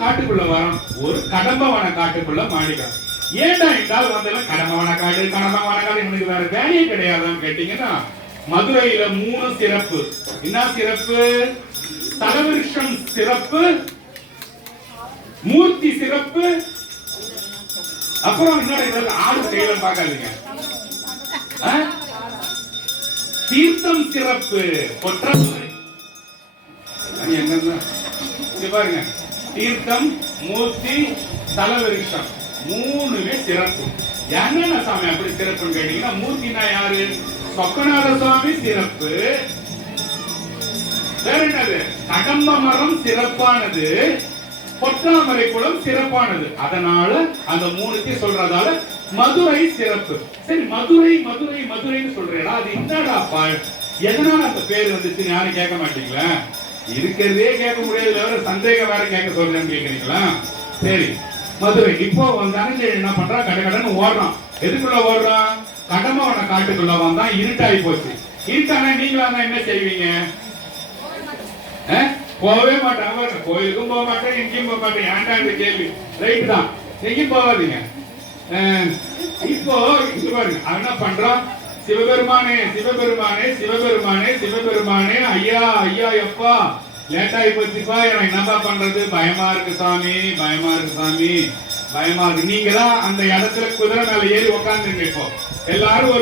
காட்டுக்குள்ள வரான். ஒரு கடம்பவன காட்டுக்குள்ள மாடிக்கான். ஏண்டா இந்தால் வந்தெல்லாம் கடம்பவன காடு இவனுக்கு வேற வேலையே கிடையாதுன்னு கேட்டீங்கன்னா, மதுரையில 3 சிறப்பு. என்ன சிறப்பு? தலவிருஷம் சிறப்பு, மூர்த்தி சிறப்பு, அப்புறம் இன்னொரு ஆடு செய்யலாம் பார்க்காதீங்க. தீர்த்தம் சிறப்பு. பொற்றாமரை என்னன்னா பாருங்க, தீர்த்தம், மூர்த்தி, தலவிருஷம் மூணுமே சிறப்பு. என்னென்ன சாமி அப்படி சிறப்புன்னு கேட்டீங்கன்னா, மூர்த்தினா யாரு? சொக்கநாத சுவாமி சிறப்பு. வேற என்னது? கடம்ப மரம் சிறப்பானது, பொற்றாமரை குளம் சிறப்பானது. அதனால அந்த மூணுக்கு சொல்றதால மதுரை சிறப்பு. சரி, மதுரை மதுரை மதுரைன்னு சொல்றேடா, அது என்னடாப்பா, எதனால அந்த பேர் வந்துச்சு யாரும் கேட்க மாட்டீங்களா? இருக்கிறதே கேட்க முடியாது, வேற சந்தேகம் வேற கேட்க சொல்றேன்னு கேக்குறீங்களா? சரி, மதுரை. இப்போ தனஞ்சயன் என்ன பண்றான்? கடகடன்னு ஓடுறான். எதுக்குள்ள ஓடுறான்? கடம்பவன காட்டுக்குள்ள வந்தான். இருட்டாகி போச்சு. இருட்டானா நீங்களா என்ன செய்வீங்க? போகவே மாட்டாங்க. கோயிலுக்கும் போக மாட்டேன், எங்கேயும் போக மாட்டேன். ஏன்டா இந்த கேள்வி? ரைட் தான், எங்கேயும் போகாதீங்க. இப்போ இங்க பாருங்க, அவன் என்ன பண்றான்? சிவபெருமானே சிவபெருமானே சிவபெருமானே சிவபெருமானே, ஐயா ஐயா எப்பா லேட் ஆகி போச்சுப்பா, எனக்கு என்னப்பா பண்றது? பயமா இருக்கு சாமி, பயமா இருக்கு சாமி, பயமா இருக்கு. நீங்க தான் அந்த இடத்துல குதிரை மேல ஏறி உக்காந்துருங்க. இப்போ எல்லாரும்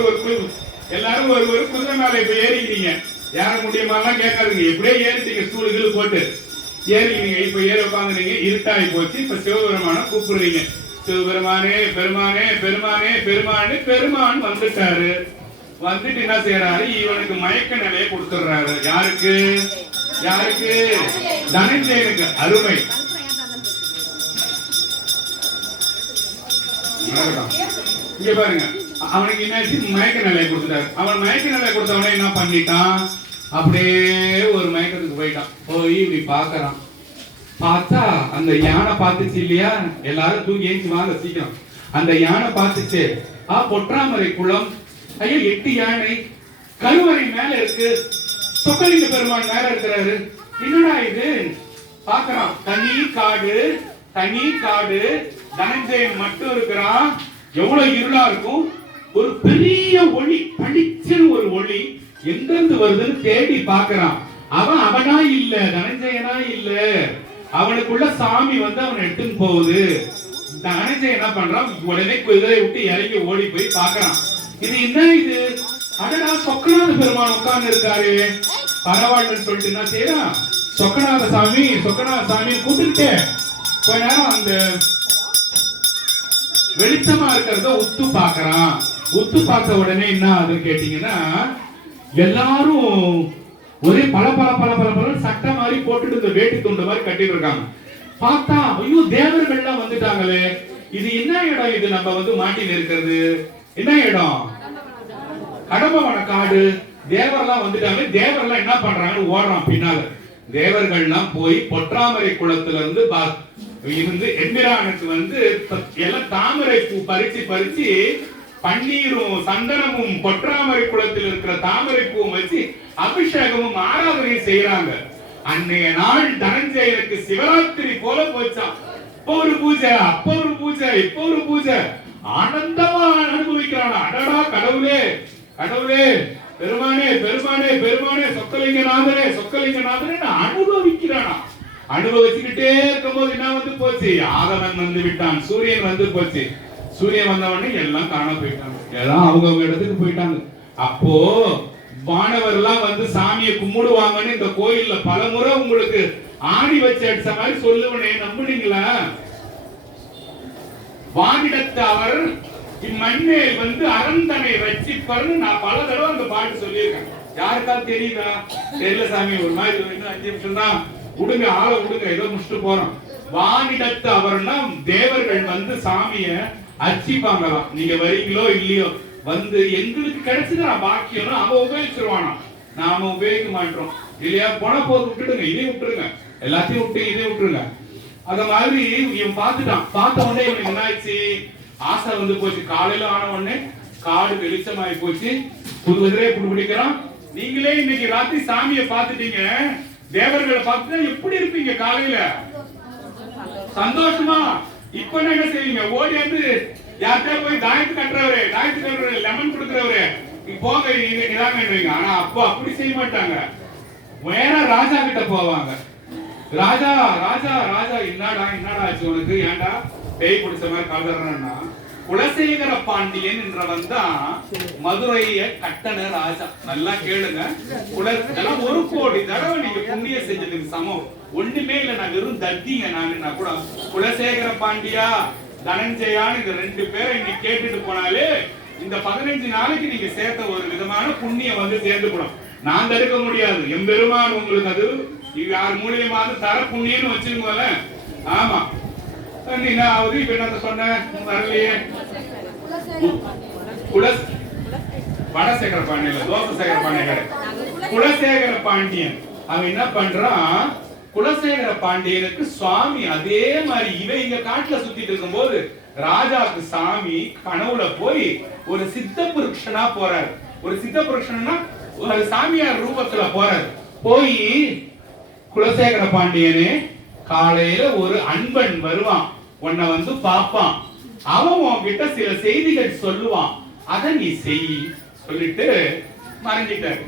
ஒரு குதிரை மேல இப்ப ஏறிக்கிறீங்க. ஏற முடியுமாலாம் கேட்காதுங்க, எப்படியே ஏறிட்டீங்க, ஸ்டூலுக்கு போட்டு ஏறிக்கிறீங்க. இப்ப ஏறி உட்காந்துறீங்க, இருட்டாகி போச்சு. இப்ப சிவபெருமான கூப்பிடுறீங்க, சிவபெருமானே பெருமானே பெருமானே பெருமானே. பெருமான் வந்துட்டாரு. வந்துட்டு என்ன செய்யறாரு? இவனுக்கு மயக்க நிலையை கொடுத்துடுறாரு. யாருக்கு? யாருக்கு? தனஞ்சயனுக்கு. அருமை. இங்க பாருங்க, அவனுக்கு என்ன மயக்க நிலையை கொடுத்துட்டாரு. அவன் மயக்க நிலையை கொடுத்தவனே என்ன பண்ணிட்டான்? அப்படியே ஒரு மயக்கத்துக்கு போயிட்டான். போய் இப்படி பாக்குறான். பார்த்தா அந்த யானை பார்த்துச்சு இல்லையா? எல்லாரும் தூக்கி ஏஞ்சி வாங்க சீக்கிரம். அந்த யானை பார்த்துச்சு. பொற்றாமரை குளம், ஐயோ 8 யானை கருவறை மேல இருக்கு, சொக்கலிங்க பெருமான் மேல இருக்கிறாரு. என்னடா இது? பாக்குறான். தனி காடு, தனி காடு. தனஞ்சயன் மட்டும் இருக்கிறான். எவ்வளவு இருளா இருக்கும். ஒரு பெரிய ஒளி, பளிச்சுன்னு ஒரு ஒளி எங்க இருந்து வருதுன்னு தேடி பாக்குறான். அவனா இல்ல, தனஞ்சயனா இல்ல. அவனுக்குள்ள சாமி வந்து அவன் எடுத்துன்னு போகுது. தனஞ்சயன் என்ன பண்றான்? உடனே குதிரை விட்டு இறங்கி ஓடி போய் பாக்குறான். இது என்ன இது? அடடா, சொக்கநாத பெருமான் உட்கார்ந்து இருக்காரு. பரவாயில்லன்னு சொல்லிட்டு என்ன செய்யறான்? சொக்கநாத சாமி கூப்பிட்டு கொஞ்ச நேரம் அந்த வெளிச்சமா இருக்கிறத உத்து பாக்குறான். உத்து பார்த்த உடனே என்ன ஆகுதுன்னு கேட்டீங்கன்னா, எல்லாரும் ஒரே பல சட்டை மாதிரி போட்டுட்டு இந்த வேட்டி துண்டு மாதிரி கட்டிட்டு இருக்காங்க. பார்த்தா ஐயோ, தேவர்கள்லாம் வந்துட்டாங்களே, இது என்ன இடம்? இது நம்ம வந்து மாட்டின்னு இருக்கிறது என்ன இடம்? கடம்பவன காடு. தேவர்லாம் வந்துட்டாங்க. தேவர்லாம் என்ன பண்றாங்கன்னு ஓடுறான் பின்னால. தேவர்கள்லாம் போய் பொற்றாமரை குளத்துல இருந்து எம்பிரானுக்கு வந்து எல்லாம் தாமரை பூ பறிச்சு பன்னீரும் சந்தனமும் பொற்றாமரை குளத்தில் இருக்கிற தாமரை பூவும் வச்சு அபிஷேகமும் ஆராதனையும் செய்யறாங்க. அன்னைய நாள் தனஞ்சயனுக்கு சிவராத்திரி போல போச்சான். இப்போ ஒரு பூஜை, அப்போ ஒரு பூஜை, இப்போ ஒரு பூஜை. ஆனந்தமா அனுபவிக்கிறான். அடடா கடவுளே, கடவுளே, பெருமானே பெருமானே பெருமானே, சொக்கலிங்கநாதனே சொக்கலிங்கநாதனே அனுபவிக்கிறானா. அனுபவிச்சுக்கிட்டே இருக்கும்போது என்ன வந்து போச்சு? ஆதவன் வந்து விட்டான். சூரியன் வந்து போச்சு. சூரியன் வந்தவொடனே எல்லாம் காண போயிட்டாங்க. எல்லாம் அவங்க இடத்துக்கு போயிட்டாங்க. அப்போ மாணவர்லாம் வந்து சாமியை கும்பிடுவாங்கன்னு இந்த கோயில்ல பலமுறை உங்களுக்கு ஆணி வச்சு அடிச்ச மாதிரி சொல்லுவனே, நம்புனீங்களா? வானிடத்து அவர் இம்மண்ணேல் வந்து அரந்தனை ரட்சிப்பர்னு நான் பல தடவை அந்த பாட்டு சொல்லியிருக்கேன். யாருக்காவது தெரியுதா? தெரியல சாமி, ஒரு மாதிரி 5 நிமிஷம் தான் விடுங்க, ஆளை விடுங்க, ஏதோ முடிச்சுட்டு போறோம். வானிடத்து அவர்னா தேவர்கள் வந்து சாமிய அர்ச்சிப்பாங்களாம். நீங்க வரீங்களோ இல்லையோ, வந்து எங்களுக்கு கிடைச்சது பாக்கியம் அவன் உபயோகிச்சிருவானா, நாம உபயோகிக்க மாட்டோம் இல்லையா? போன போது விட்டுடுங்க, இதை விட்டுருங்க, எல்லாத்தையும் விட்டு இதை விட்டுருங்க. அத மாதிரி இவன் பார்த்துட்டான். பார்த்த உடனே இவனுக்கு என்ன ஆயிடுச்சு? ஆசை வந்து போச்சு. காலையில ஆன உடனே காடு வெளிச்சமாயி போச்சு. புது குதிரையை பிடிக்கிறான். நீங்களே இன்னைக்கு ராத்திரி சாமியை பார்த்துட்டீங்க, தேவர்களை பார்த்துட்டா எப்படி இருப்பீங்க? காலையில சந்தோஷமா. இப்ப என்ன செய்வீங்க? ஓடி வந்து யார்கிட்ட போய் தாயத்து கட்டுறவரு லெமன் கொடுக்கிறவரு போங்க இதாங்க. ஆனா அப்போ அப்படி செய்ய மாட்டாங்க. வேற ராஜா கிட்ட போவாங்க. ராஜா ராஜா ராஜா, என்னடா ஆச்சு உனக்கு? ஏன்டா பேய் பிடிச்ச மாதிரி கலர்றா? குலசேகர பாண்டியன் என்றவன் தான் மதுரைய கட்டண ராஜா. நல்லா கேளுங்க. ஒரு கோடி தடவை நீங்க புண்ணிய செஞ்சதுக்கு சமம். ஒண்ணுமே இல்ல, நான் வெறும் தத்திங்க நான் கூட. குலசேகர பாண்டியா தனஞ்சயான்னு இந்த ரெண்டு பேரை இன்னைக்கு கேட்டுட்டு போனாலே இந்த 15 நாளைக்கு நீங்க சேர்த்த ஒரு விதமான புண்ணியம் வந்து சேர்ந்து போடும். நான் தடுக்க முடியாது. எம்பெருமான் உங்களுக்கு அது யார் மூலியமாவது தர புண்ணியம்னு வச்சுக்கோங்கள. ஆமா, என்ன ஆகுது இப்ப என்ன சொன்ன வரலையே. வடசேகர பாண்டியன், தோசசேகர பாண்டியன், குலசேகர பாண்டியன். அவன் என்ன பண்றான், குலசேகர பாண்டியனுக்கு சுவாமி அதே மாதிரி இவன் இங்க காட்டுல சுத்திட்டு இருக்கும் போது ராஜாவுக்கு சாமி கனவுல போய் ஒரு சித்த புருஷனா போறாரு. ஒரு சித்த புருஷனா ஒரு சாமியார் ரூபத்துல போறாரு. போய் குலசேகர பாண்டியனே, காலையில ஒரு அன்பன் வருவான், உன்னை வந்து பாப்பான், அவன் உன்கிட்ட சில செய்திகள் சொல்லுவான், அத நீ செய் சொல்லிட்டு மறைஞ்சிட்டாரு.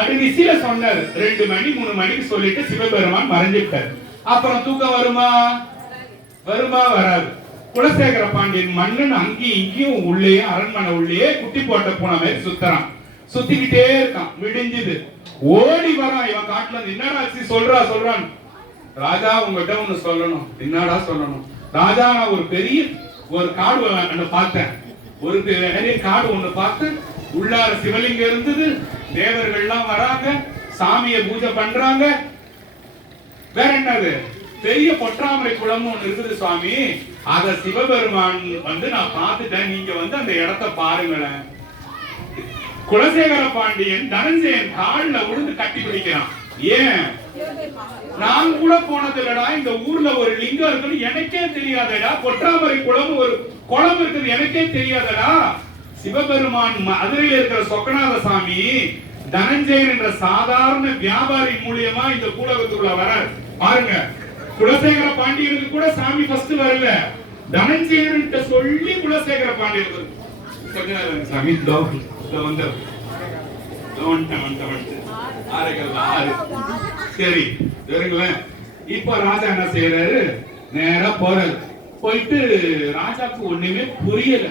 அடிநிசில சொன்னாரு 2 மணி 3 மணிக்கு சொல்லிட்டு சிவபெருமான் மறைஞ்சிட்டாரு. அப்புறம் தூக்கம் வருமா வராது. குலசேகர பாண்டியன் மன்னன் அங்கேயும் இங்கேயும் உள்ளே அரண்மனை உள்ளே குட்டி போட்ட பூனை மாதிரி சுத்துறான். சுத்திக்கிட்டே இருக்கான். விடிஞ்சது. ஓடி வரான். இவன் காட்டுல இருந்து என்னடா சொல்றான். ராஜா உங்ககிட்ட ஒண்ணு சொல்லணும். என்னடா சொல்லணும்? ராஜா, நான் ஒரு பெரிய ஒரு காடு பார்த்தேன். ஒரு பெரிய காடு ஒண்ணு பார்த்து உள்ளார சிவலிங்கம் இருந்தது. தேவர்கள் எல்லாம் வராங்க, சாமியை பூஜை பண்றாங்க. வேற என்னது, பெரிய பொற்றாமரை குளம் ஒண்ணு இருக்குது சுவாமி. அத சிவபெருமான் வந்து நான் பார்த்துட்டேன். நீங்க வந்து அந்த இடத்தை பாருங்களேன். குலசேகர பாண்டியன் தனஞ்சயன் கால்ல விழுந்து கட்டி பிடிக்கிறான். ஏன்? நான் கூட போனது இல்லடா, இந்த ஊர்ல ஒரு லிங்கம் இருக்குன்னு எனக்கே தெரியாதடா, பொற்றாமரை குளம் ஒரு குளம் இருக்குது எனக்கே தெரியாதடா. சிவபெருமான் மதுரையில் இருக்கிற சொக்கநாத சாமி தனஞ்சயன் என்ற சாதாரண வியாபாரி மூலியமா இந்த கூடகத்துக்குள்ள வர பாருங்க. குலசேகர பாண்டியனுக்கு கூட சாமி ஃபர்ஸ்ட் வரல, தனஞ்சயன் சொல்லி குலசேகர பாண்டியனுக்கு சாமி சரி. இப்ப ராஜா என்ன செய்யறாரு, நேரா போறாரு. போயிட்டு ராஜாக்கு ஒண்ணுமே புரியல.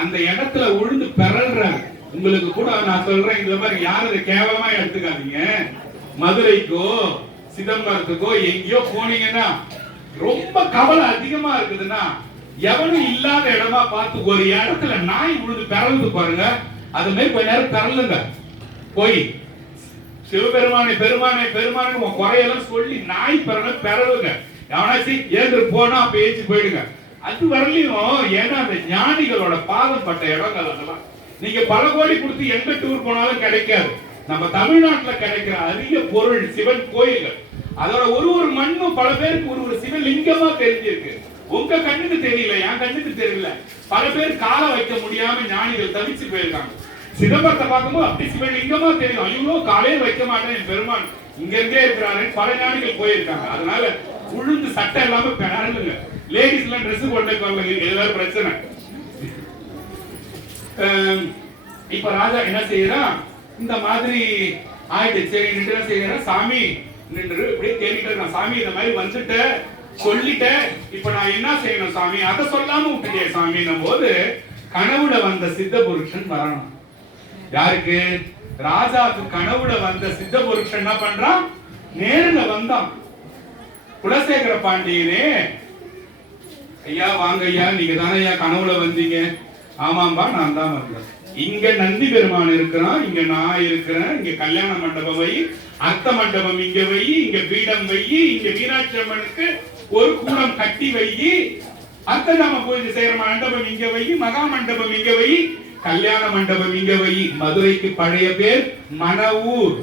அந்த இடத்துல உழுந்து பெறல்றாரு. உங்களுக்கு கூட நான் சொல்றேன், இந்த மாதிரி யாரும் கேவலமா எடுத்துக்காதீங்க. மதுரைக்கோ சிதம்பரத்துக்கோ எங்கேயோ போனீங்கன்னா ரொம்ப கவலை அதிகமா இருக்குதுன்னா எவனும் இல்லாத இடமா பார்த்து ஒரு இடத்துல நாய் உழுது பெறலுது பாருங்க. அது மாதிரி கொஞ்ச நேரம் பெறலுங்க. போய் சிவபெருமானை பெருமானை பெருமானை குறையெல்லாம் சொல்லி நாய் பெறலுங்க. எவனாச்சு ஏந்து போனா அப்ப ஏச்சு போயிடுங்க. அது வரலையும். ஏன்னா அந்த ஞானிகளோட பாதம் பட்ட இடங்கள் அதெல்லாம் நீங்க பல கோடி கொடுத்து எந்த டூர் போனாலும் கிடைக்காது. நம்ம தமிழ்நாட்டுல கிடைக்கிற அரிய பொருள் சிவன் கோயில்கள். அதோட ஒரு மண்ணும் பல பேருக்கு ஒரு சிவலிங்கமா தெரிஞ்சிருக்கு. உங்க கண்ணுக்கு தெரியல, என் கண்ணுக்கு தெரியல. பல பேர் கால வைக்க முடியாம ஞானிகள் தவிச்சு போயிருக்காங்க. சிதம்பரத்தை பார்க்கும்போது அப்படி சிவலிங்கமா தெரியும். ஐயோ காலையில் வைக்க மாட்டேன், என் பெருமான் இங்க இருந்தே இருக்கிறாரு. பல ஞானிகள் போயிருக்காங்க. அதனால உளுந்து சட்டை இல்லாம பெறலுங்க. லேடிஸ் எல்லாம் ட்ரெஸ் போட்டு ஏதாவது பிரச்சனை. இப்ப ராஜா என்ன செய்யறான், இந்த மாதிரி ஆயிடுச்சு. சரி நின்று என்ன செய்யறான், சாமி நின்று இப்படியே தேடிட்டு இருக்கான். சாமி இந்த மாதிரி வந்துட்ட சொல்லிட்டேன், இப்ப நான் என்ன செய்யணும் சாமி? அதை சொல்லாம விட்டுட்டேன் சாமின்னும் போது கனவுல வந்த சித்த புருஷன் வரணும். யாருக்கு? ராஜாவுக்கு கனவுல வந்த சித்த புருஷன் என்ன பண்றான், நேர்ல வந்தான். குலசேகர பாண்டியனே, ஐயா வாங்க ஐயா, நீங்க தானே ஐயா கனவுல வந்தீங்க? ஆமாம்பா நான் தான் வந்தேன். இங்க நந்தி பெருமான் இருக்கிறான், இங்க நான் இருக்கிறேன், இங்க கல்யாண மண்டபம் வை, அர்த்த மண்டபம் இங்க வை, இங்க பீடம் வை, இங்க மீனாட்சி அம்மனுக்கு ஒரு கூடம் கட்டி வை, அர்த்தநாம பூஜை செய்யற மண்டபம் இங்க வை, மகா மண்டபம் இங்க வை, கல்யாண மண்டபம் இங்க வை. மதுரைக்கு பழைய பேர் மணவூர்.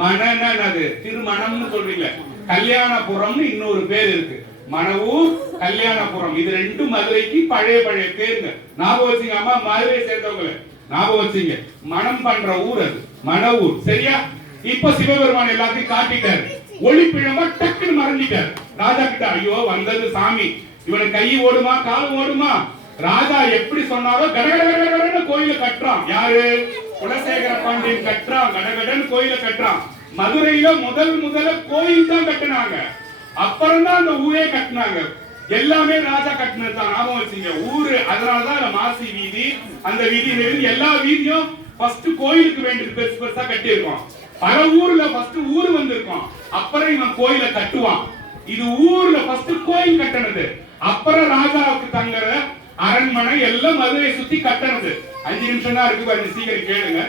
மணன அது திருமணம்னு சொல்றீங்க. கல்யாணபுரம்னு இன்னொரு பேர் இருக்கு. மணவூர் கல்யாணபுரம், இது ரெண்டும் மதுரைக்கு பழைய பேருங்க. ஞாபகம் வச்சுங்க. அம்மா மதுரை சேர்ந்தவங்க ஞாபகம் வச்சுங்க. மனம் பண்ற ஊர் அது மணவூர். சரியா? இப்ப சிவபெருமான் எல்லாத்தையும் காட்டிட்டாரு. ஒளிப்பிழமா டக்குன்னு மறைஞ்சிட்டாரு. ராஜா கிட்ட ஐயோ வந்தது சாமி, இவனுக்கு கை ஓடுமா கால் ஓடுமா? ராஜா எப்படி சொன்னாரோ கடகடன்னு கோயில கட்டுறான். யாரு? குலசேகர பாண்டியன் கட்டுறான். கடகடன்னு கோயில கட்டுறான். மதுரையில முதல்ல கோயில் தான் கட்டினாங்க. அப்புறம் தான் அந்த ஊரே கட்டினாங்க. எல்லாமே ராஜா கட்டினது தான், ஞாபகம் வச்சுங்க. ஊரு, அதனாலதான் மாசி வீதி, அந்த வீதியில இருந்து எல்லா வீதியும் ஃபர்ஸ்ட் கோயிலுக்கு வேண்டியது பெருசு பெருசா கட்டி இருக்கோம். பல ஊர்ல ஃபர்ஸ்ட் ஊர் வந்திருக்கும், அப்புறம் இவன் கோயிலை கட்டுவான். இது ஊர்ல ஃபர்ஸ்ட் கோயில் கட்டினது, அப்புறம் ராஜாவுக்கு தங்குற அரண்மனை எல்லாம் மதுரையை சுத்தி கட்டினது. 5 நிமிஷம் தான் இருக்கு, கொஞ்சம் சீக்கிரம் கேளுங்க.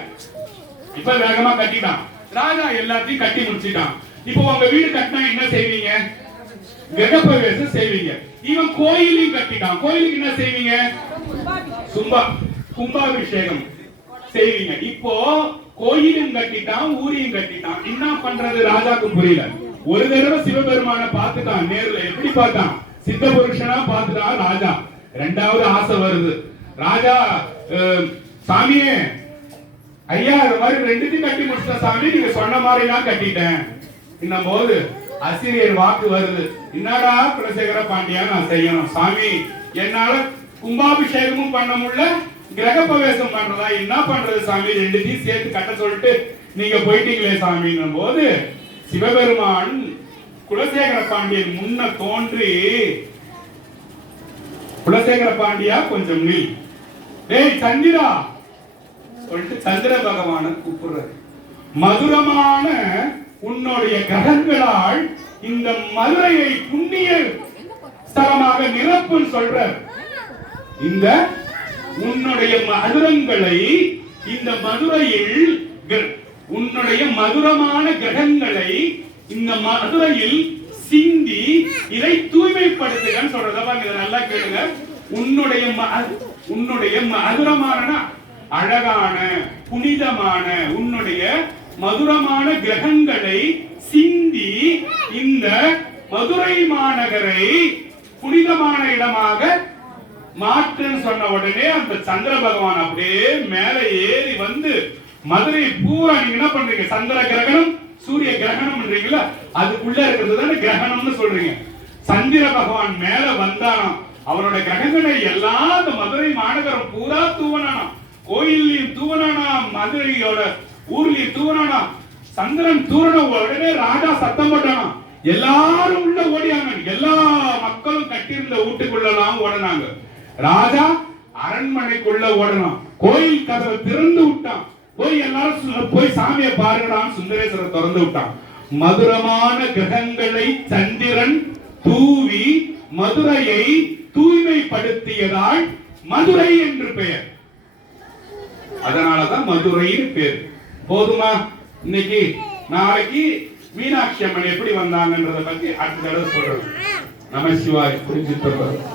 இப்ப வேகமா கட்டிட்டான் ராஜா, எல்லாத்தையும் கட்டி முடிச்சிட்டான். இப்போ உங்க வீடு கட்டினா என்ன செய்வீங்க? கிரகப்பிரவேசம் செய்வீங்க. இவன் கோயிலையும் கட்டிட்டான், கோயிலுக்கு என்ன செய்வீங்க? கும்பாபிஷேகம் செய்வீங்க. இப்போ கோயிலும் கட்டிட்டான், ஊரையும் கட்டிட்டான். என்ன பண்றது ராஜாக்கு புரியல. ஒரு தடவை சிவபெருமான பார்த்துட்டான் நேர்ல. எப்படி பார்த்தான்? சித்த புருஷனா பார்த்துட்டான் ராஜா. ரெண்டாவது ஆசை வருது. ராஜா, சாமியே ஐயா, இந்த மாதிரி ரெண்டுத்தையும் கட்டி முடிச்சிட்ட சாமி, நீங்க சொன்ன மாதிரி நான் கட்டிட்டேன். இன்னும் போது ஆசிரியர் வாக்கு வருது. என்னடா குலசேகர பாண்டியா நான் செய்யணும் சாமி, என்னால கும்பாபிஷேகமும் பண்ண முடியல, கிரகப்பிரவேசம் பண்றதா என்ன பண்றது சாமி, ரெண்டுத்தையும் சேர்த்து கட்ட சொல்லிட்டு நீங்க போயிட்டீங்களே சாமின்னும் போது சிவபெருமான் குலசேகர பாண்டியன் முன்ன தோன்றி, குலசேகர பாண்டியா கொஞ்சம் நீ, டேய் சந்திரா சொல்லிட்டு சந்திர பகவான கூப்பிடுறாரு. மதுரமான உன்னுடைய கிரகங்களால் இந்த மதுரையை புண்ணிய ஸ்தலமாக நிரப்புன்னு சொல்ற. இந்த உன்னுடைய மதுரங்களை, இந்த மதுரையில் உன்னுடைய மதுரமான கிரகங்களை இந்த மதுரையில் சிந்தி இதை தூய்மைப்படுத்துகன்னு சொல்றத இதை நல்லா கேளுங்க. உன்னுடைய மதுரமான, அழகான, புனிதமான, உன்னுடைய மதுரமான கிரகங்களை சிந்தி இந்த மதுரை மாநகரை புனிதமான இடமாக மாற்றுன்னு சொன்ன உடனே அந்த சந்திர பகவான் அப்படியே மேல ஏறி வந்து மதுரை பூரா, நீங்க என்ன பண்றீங்க? சந்திர கிரகணம், சூரிய கிரகணம் பண்றீங்களா, அதுக்குள்ள இருக்கிறது தானே கிரகணம்னு சொல்றீங்க. சந்திர பகவான் மேல வந்தானாம், அவரோட கிரகங்களை எல்லாம் அந்த மதுரை மாநகரம் பூரா தூவனானாம். கோயிலையும் தூவனானா, மதுரையோட ஊர்லயும் தூவனானா. சந்திரன் தூரண உடனே ராஜா சத்தம் போட்டானா, எல்லாரும் உள்ள ஓடியாங்க. எல்லா மக்களும் கட்டியிருந்த வீட்டுக்குள்ளலாம் ஓடினாங்க. ராஜா அரண்மனைக்குள்ள ஓடணும், கோயில் கதவை திறந்து விட்டான். போய் எல்லாரும் போய் சாமியை பாருங்கடான்னு சுந்தரேஸ்வரர் திறந்து விட்டான். மதுரமான கிரகங்களை சந்திரன் தூவி மதுரையை தூய்மைப்படுத்தியதால் மதுரை என்று பெயர். அதனாலதான் மதுரைன்னு பேர். போதுமா? இன்னைக்கு நாளைக்கு மீனாட்சி அம்மன் எப்படி வந்தாங்கன்றத பத்தி அடுத்த தடவை சொல்றேன். நமசிவாய். புரிஞ்சுட்டு